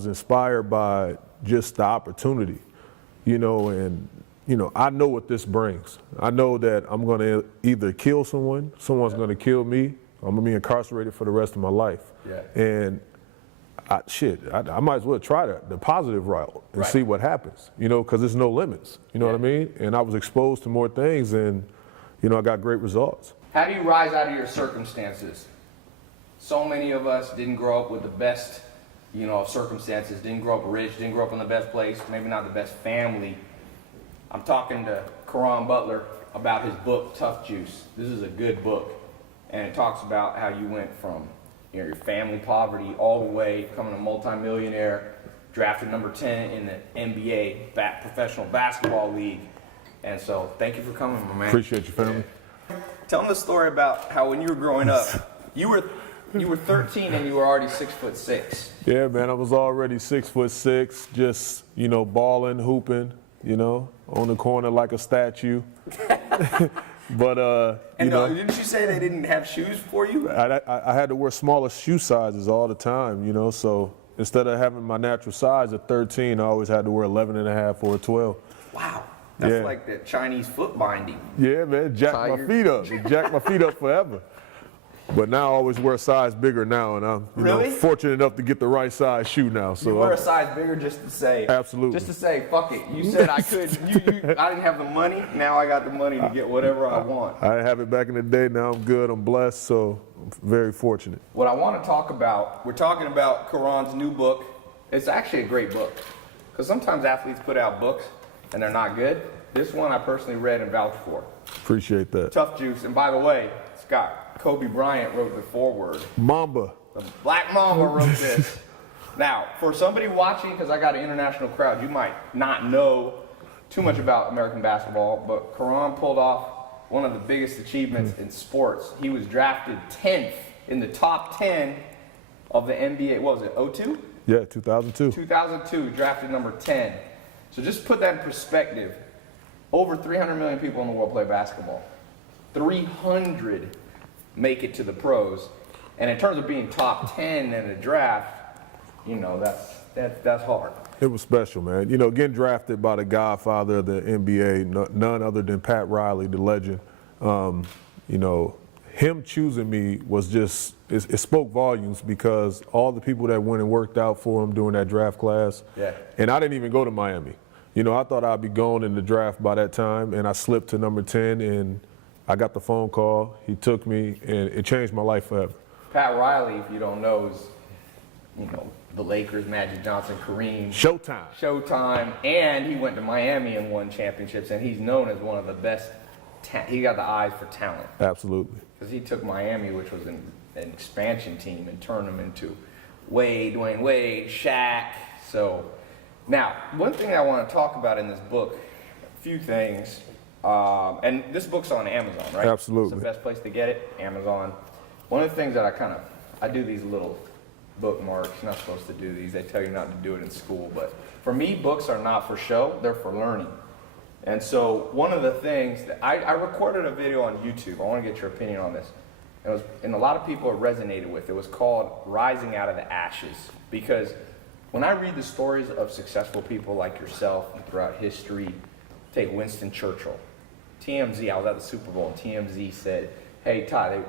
was inspired by just the opportunity, and I know what this brings. I know that I'm going to either kill someone's going to kill me, I'm going to be incarcerated for the rest of my life. Yeah. And I might as well try the positive route and see what happens, because there's no limits, what I mean? And I was exposed to more things, and, I got great results. How do you rise out of your circumstances? So many of us didn't grow up with the best, of circumstances, didn't grow up rich, didn't grow up in the best place, maybe not the best family. I'm talking to Caron Butler about his book, Tuff Juice. This is a good book, and it talks about how you went from your family poverty all the way, becoming a multimillionaire, drafted number 10 in the NBA professional basketball league. And so thank you for coming, my man. Appreciate you, family. Tell them the story about how when you were growing up, you were 13 and you were already 6'6". Yeah, man, I was already 6'6", just, balling, hooping, on the corner like a statue. But, didn't you say they didn't have shoes for you? I had to wear smaller shoe sizes all the time, so instead of having my natural size at 13, I always had to wear 11 and a half or a 12. Wow. That's like the Chinese foot binding. Yeah, man, jacked my feet up. It jacked my feet up forever. But now I always wear a size bigger now, and I'm fortunate enough to get the right size shoe now. So you wear a size bigger just to say. Absolutely. Just to say, fuck it. You said I could. I didn't have the money. Now I got the money to get whatever I want. I didn't have it back in the day. Now I'm good. I'm blessed. So I'm very fortunate. What I want to talk about, we're talking about Caron's new book. It's actually a great book, because sometimes athletes put out books and they're not good. This one I personally read and vouched for. Appreciate that. Tuff Juice. And by the way, Scott, Kobe Bryant wrote the foreword. Mamba. The Black Mamba wrote this. Now, for somebody watching, because I got an international crowd, you might not know too much about American basketball, but Caron pulled off one of the biggest achievements in sports. He was drafted 10th in the top 10 of the NBA. What was it, 02? Yeah, 2002. 2002, drafted number 10. So just put that in perspective. Over 300 million people in the world play basketball. 300 make it to the pros. And in terms of being top 10 in a draft, that's hard. It was special, man. Getting drafted by the godfather of the NBA, none other than Pat Riley, the legend. Him choosing me was just, it spoke volumes, because all the people that went and worked out for him during that draft class. Yeah. And I didn't even go to Miami. I thought I'd be gone in the draft by that time, and I slipped to number 10, and I got the phone call. He took me, and it changed my life forever. Pat Riley, if you don't know, is, the Lakers, Magic Johnson, Kareem. Showtime. And he went to Miami and won championships, and he's known as one of the best. He got the eyes for talent. Absolutely. Because he took Miami, which was an expansion team, and turned them into Dwayne Wade, Shaq. So now, one thing I want to talk about in this book, a few things, and this book's on Amazon, right? Absolutely. It's the best place to get it, Amazon. One of the things that I do these little bookmarks. You're not supposed to do these. They tell you not to do it in school. But for me, books are not for show. They're for learning. And so one of the things that I recorded a video on YouTube. I want to get your opinion on this. And a lot of people it resonated with. It was called Rising Out of the Ashes. Because when I read the stories of successful people like yourself throughout history, take Winston Churchill. TMZ, I was at the Super Bowl, and TMZ said, hey, Ty,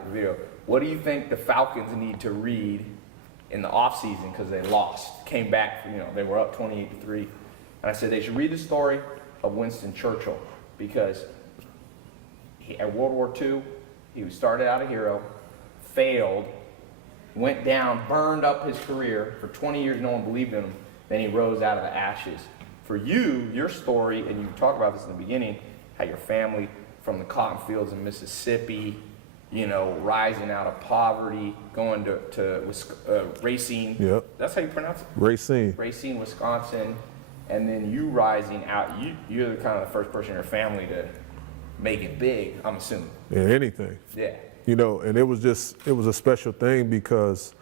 what do you think the Falcons need to read in the offseason, because they lost, came back, they were up 28-3. And I said they should read the story of Winston Churchill, because at World War II, he started out a hero, failed, went down, burned up his career. For 20 years, no one believed in him. Then he rose out of the ashes. For you, your story, and you talk about this in the beginning, how your family from the cotton fields in Mississippi, rising out of poverty, going to Racine. Yep. That's how you pronounce it? Racine. Racine, Wisconsin. And then you rising out. You're the kind of the first person in your family to make it big, I'm assuming. Yeah, anything. Yeah. And it was a special thing, because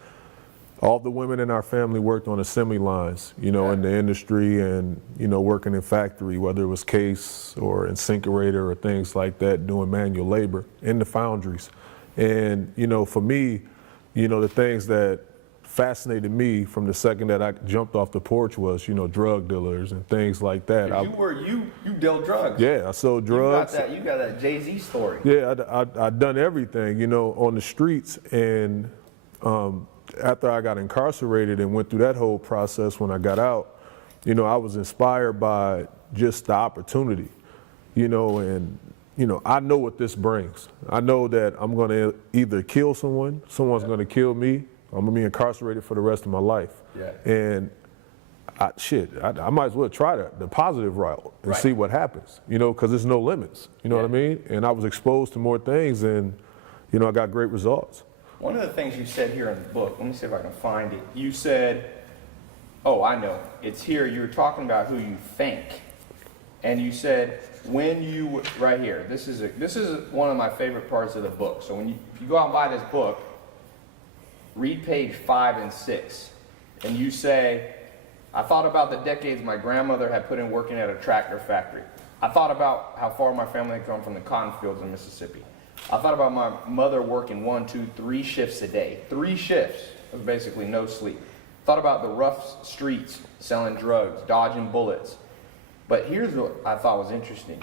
all the women in our family worked on assembly lines, in the industry, and, working in factory, whether it was case or incinerator or things like that, doing manual labor in the foundries. And, for me, the things that fascinated me from the second that I jumped off the porch was, drug dealers and things like that. You dealt drugs. Yeah, I sold drugs. You got that Jay-Z story. Yeah, I'd done everything, on the streets. And after I got incarcerated and went through that whole process when I got out, I was inspired by just the opportunity, and, I know what this brings. I know that I'm going to either kill someone's going to kill me, I'm going to be incarcerated for the rest of my life. Yeah. And I might as well try the positive route and see what happens, because there's no limits, what I mean? And I was exposed to more things and, I got great results. One of the things you said here in the book, let me see if I can find it. You said, oh, I know, it's here. You were talking about who you think. And you said, right here, this is one of my favorite parts of the book. So if you go out and buy this book, read page 5 and 6. And you say, I thought about the decades my grandmother had put in working at a tractor factory. I thought about how far my family had come from the cotton fields in Mississippi. I thought about my mother working 1, 2, 3 shifts a day. 3 shifts of basically no sleep. Thought about the rough streets, selling drugs, dodging bullets. But here's what I thought was interesting.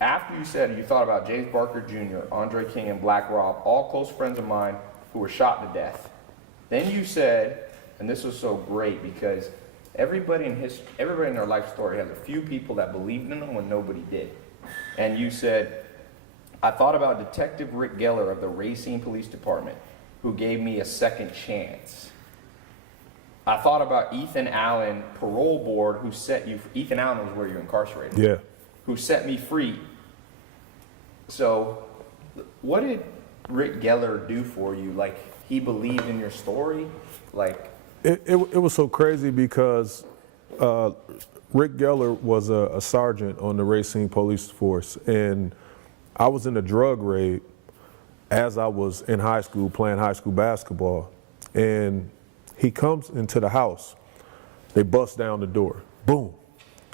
After you said you thought about James Barker Jr., Andre King, and Black Rob, all close friends of mine who were shot to death. Then you said, and this was so great because everybody in their life story has a few people that believed in them when nobody did. And you said, I thought about Detective Rick Geller of the Racine Police Department, who gave me a second chance. I thought about Ethan Allen, parole board, who set you free. Ethan Allen was where you're incarcerated. Yeah. Who set me free. So, what did Rick Geller do for you? Like, he believed in your story? Like, it was so crazy because Rick Geller was a sergeant on the Racine Police Force, and I was in a drug raid as I was in high school playing high school basketball, and he comes into the house. They bust down the door. Boom.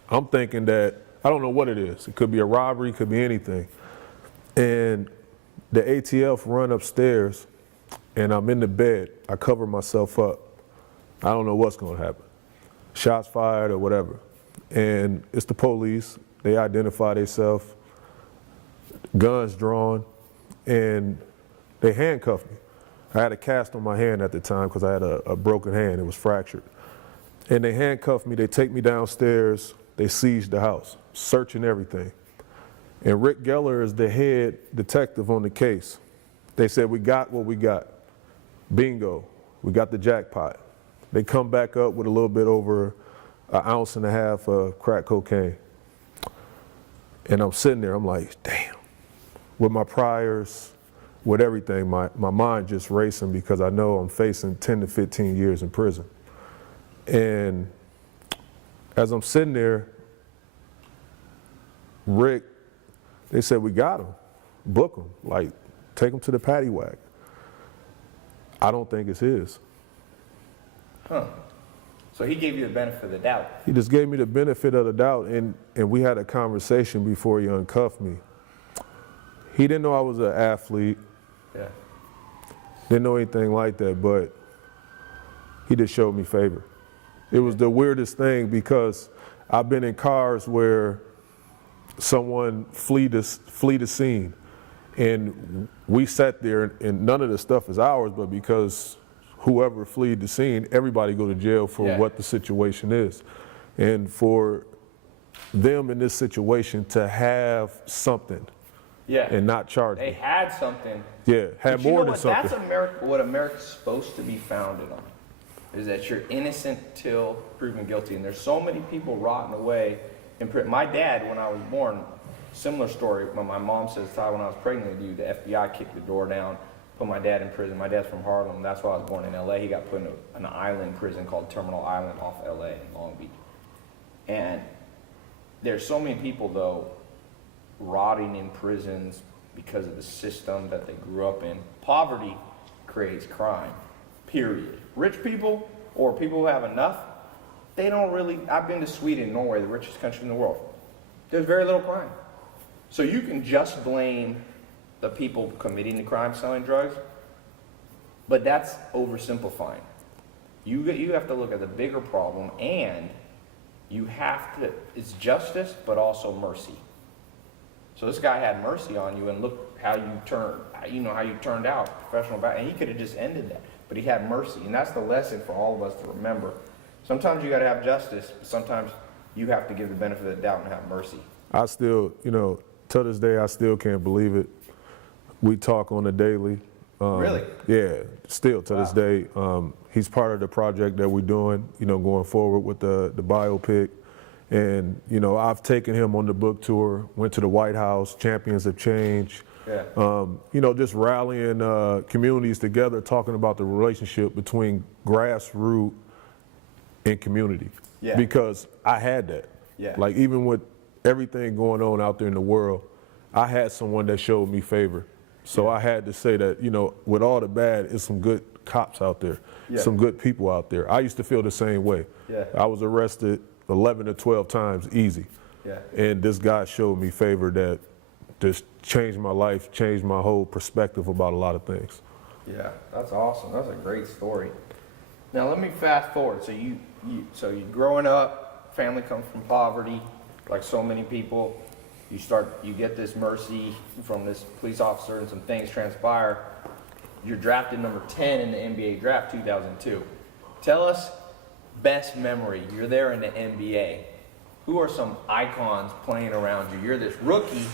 I'm thinking that, I don't know what it is. It could be a robbery, it could be anything. And the ATF run upstairs, and I'm in the bed. I cover myself up. I don't know what's going to happen. Shots fired or whatever. And it's the police. They identify themselves, guns drawn, and they handcuffed me. I had a cast on my hand at the time because I had a broken hand. It was fractured. And they handcuffed me. They take me downstairs. They seize the house, searching everything. And Rick Geller is the head detective on the case. They said, we got what we got. Bingo. We got the jackpot. They come back up with a little bit over 1.5 ounces of crack cocaine. And I'm sitting there, I'm like, damn. With my priors, with everything, my mind just racing because I know I'm facing 10 to 15 years in prison. And as I'm sitting there, Rick, they said, we got him, book him, like take him to the paddy wagon. I don't think it's his. Huh. So he gave you the benefit of the doubt. He just gave me the benefit of the doubt, and we had a conversation before he uncuffed me. He didn't know I was an athlete. Yeah. Didn't know anything like that, but he just showed me favor. It was the weirdest thing because I've been in cars where someone flee the scene, and we sat there, and none of the stuff is ours, but because whoever fled the scene, everybody go to jail for what the situation is. And for them in this situation to have something and not charge They me. had something. Yeah, had more than something. That's what America's supposed to be founded on, is that you're innocent till proven guilty. And there's so many people rotting away in prison. My dad, when I was born, similar story. When my mom says, Ty, when I was pregnant with you, the FBI kicked the door down, put my dad in prison. My dad's from Harlem. That's why I was born in LA. He got put in an island prison called Terminal Island off LA in Long Beach. And there's so many people, though, rotting in prisons because of the system that they grew up in. Poverty creates crime, period. Rich people or people who have enough, they don't really, I've been to Sweden, Norway, the richest country in the world. There's very little crime. So you can just blame the people committing the crime selling drugs, but that's oversimplifying. You have to look at the bigger problem, and you have to, it's justice, but also mercy. So this guy had mercy on you, and look how you turned out professional back, and he could have just ended that, but he had mercy, and that's the lesson for all of us to remember. Sometimes you got to have justice, but sometimes you have to give the benefit of the doubt and have mercy. I still, to this day, I still can't believe it. We talk on a daily. Really? Yeah, still to this day. He's part of the project that we're doing, going forward with the biopic. And, I've taken him on the book tour, went to the White House, Champions of Change. Yeah. Just rallying communities together, talking about the relationship between grassroots and community. Yeah. Because I had that. Yeah. Like, even with everything going on out there in the world, I had someone that showed me favor. So I had to say that, with all the bad, it's some good cops out there, some good people out there. I used to feel the same way. Yeah. I was arrested 11 or 12 times easy. Yeah. And this guy showed me favor that just changed my life, changed my whole perspective about a lot of things. Yeah, that's awesome. That's a great story. Now let me fast forward. So you growing up, family comes from poverty, like so many people. You get this mercy from this police officer, and some things transpire. You're drafted number 10 in the NBA draft 2002. Tell us best memory. You're there in the NBA. Who are some icons playing around you? You're this rookie.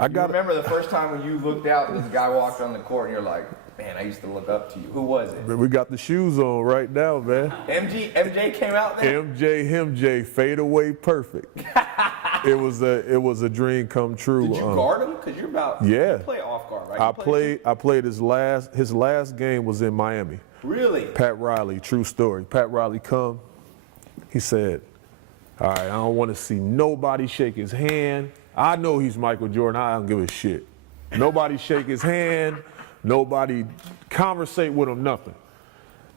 You remember the first time when you looked out and this guy walked on the court and you're like, man, I used to look up to you. Who was it? We got the shoes on right now, man. MJ came out there? MJ, fade away perfect. It was a dream come true. Did you guard him? Because you're about you play off guard, right? I played his last game was in Miami. Really? Pat Riley, true story. Pat Riley come. He said, all right, I don't want to see nobody shake his hand. I know he's Michael Jordan. I don't give a shit. Nobody shake his hand. Nobody conversate with him, nothing.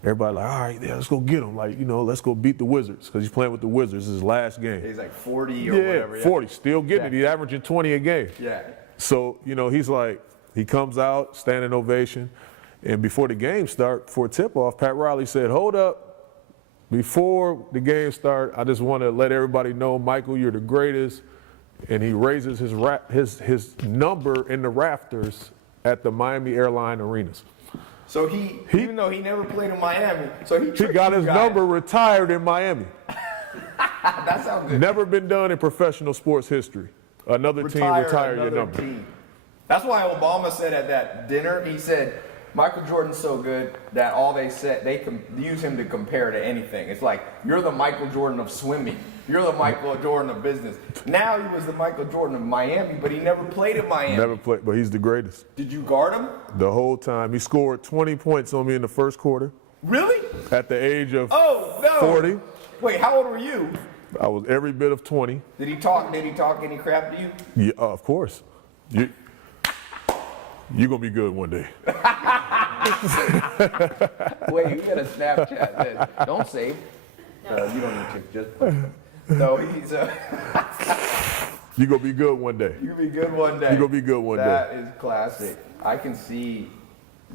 Everybody like, all right, yeah, let's go get him. Like, let's go beat the Wizards, because he's playing with the Wizards. This is his last game. He's like 40 or whatever. Yeah, 40, still getting it. He's averaging 20 a game. Yeah. So, he's like, he comes out, standing ovation. And before the game start, before tip-off, Pat Riley said, hold up. Before the game start, I just want to let everybody know, Michael, you're the greatest. And he raises his number in the rafters at the Miami Airline Arenas. So even though he never played in Miami, so he got his number retired in Miami. That sounds good. Never been done in professional sports history. Another team retire your number. Team. That's why Obama said at that dinner, he said, Michael Jordan's so good that all they said, they can use him to compare to anything. It's like, you're the Michael Jordan of swimming. You're the Michael Jordan of business. Now he was the Michael Jordan of Miami, but he never played in Miami. Never played, but he's the greatest. Did you guard him? The whole time. He scored 20 points on me in the first quarter. Really? At the age of 40. Wait, how old were you? I was every bit of 20. Did he talk any crap to you? Yeah, of course. You're going to be good one day. Wait, you got a Snapchat that don't save. You don't need to. Just no, he's you're going to be good one day. You're going to be good one day. You're going to be good one day. That is classic. I can see.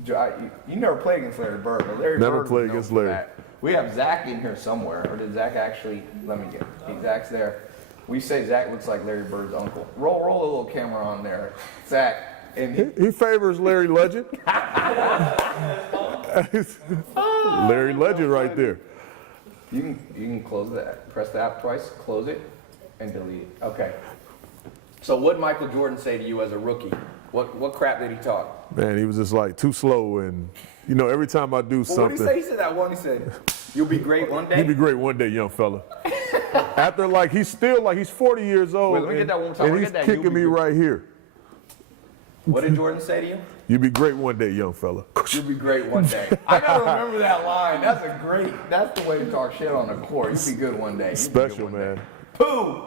You never played against Larry Bird, but Larry never Bird played against Larry. That. We have Zach in here somewhere. Or did Zach actually? Let me get. Zach's there. We say Zach looks like Larry Bird's uncle. Roll a little camera on there, Zach. And he favors Larry Legend. Larry Legend right there. You can close that. Press the app twice, close it, and delete it. Okay. So what did Michael Jordan say to you as a rookie? What crap did he talk? Man, he was just like too slow, and every time I do something. What did he say? He said that one. He said, "You'll be great one day." You'll be great one day, young fella. After he's 40 years old. Wait, let me get that one more time. And he's kicking me right here. What did Jordan say to you? You'll be great one day, young fella. You'll be great one day. I gotta remember that line. That's the way to talk shit on the court. You'll be good one day. Special, man. Pooh!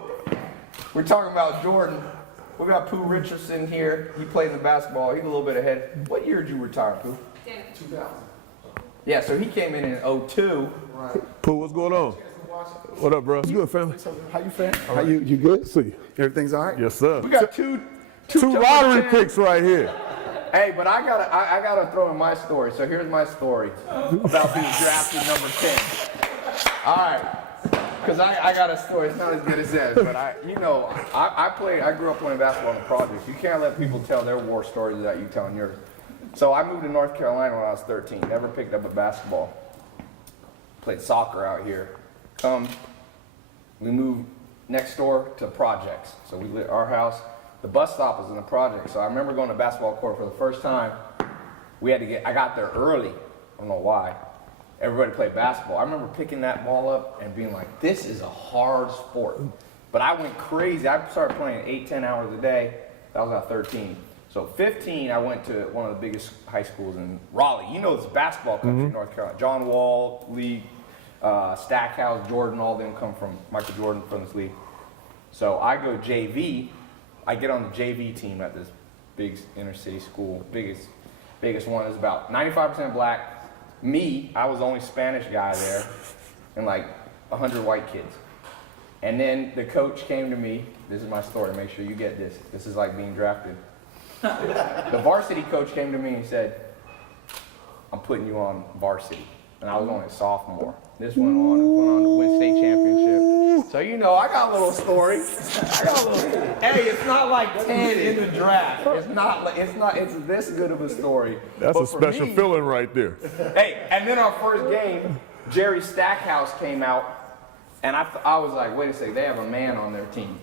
We're talking about Jordan. We got Pooh Richardson here. He plays the basketball. He's a little bit ahead. What year did you retire, Pooh? 2000. Yeah, so he came in 2002. Right. Pooh, what's going on? What up, bro? You good, family? How you, fam? How you good? See you. Everything's all right? Yes, sir. We got two lottery picks right here. Hey, but I gotta throw in my story. So here's my story about being drafted number 10. All right, because I got a story. It's not as good as that, but I grew up playing basketball in the projects. You can't let people tell their war stories without you telling yours. So I moved to North Carolina when I was 13. Never picked up a basketball. Played soccer out here. We moved next door to projects. So we lit our house. The bus stop was in the project. So I remember going to basketball court for the first time. I got there early. I don't know why. Everybody played basketball. I remember picking that ball up and being like, this is a hard sport. But I went crazy. I started playing 8-10 hours a day. That was at 13. So 15, I went to one of the biggest high schools in Raleigh. You know, this basketball country in North Carolina. John Wall, League, Stackhouse, Jordan, all of them come from Michael Jordan from this league. So I go JV. I get on the JV team at this big inner city school. Biggest one is about 95% black. Me, I was the only Spanish guy there, and like 100 white kids. And then the coach came to me. This is my story. Make sure you get this. This is like being drafted. The varsity coach came to me and said, I'm putting you on varsity. And I was only a sophomore. This went on to win state championship. So, I got a little story. Hey, it's not like 10 in the draft. It's this good of a story. That's But a for special me- feeling right there. Hey, and then our first game, Jerry Stackhouse came out, and I was like, wait a second, they have a man on their team.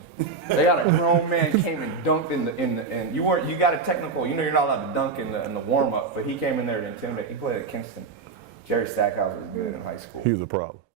They got a grown man came and dunked and you got a technical, you're not allowed to dunk in the warm up, but he came in there to intimidate. He played at Kinston. Jerry Stackhouse was good in high school. He was a problem.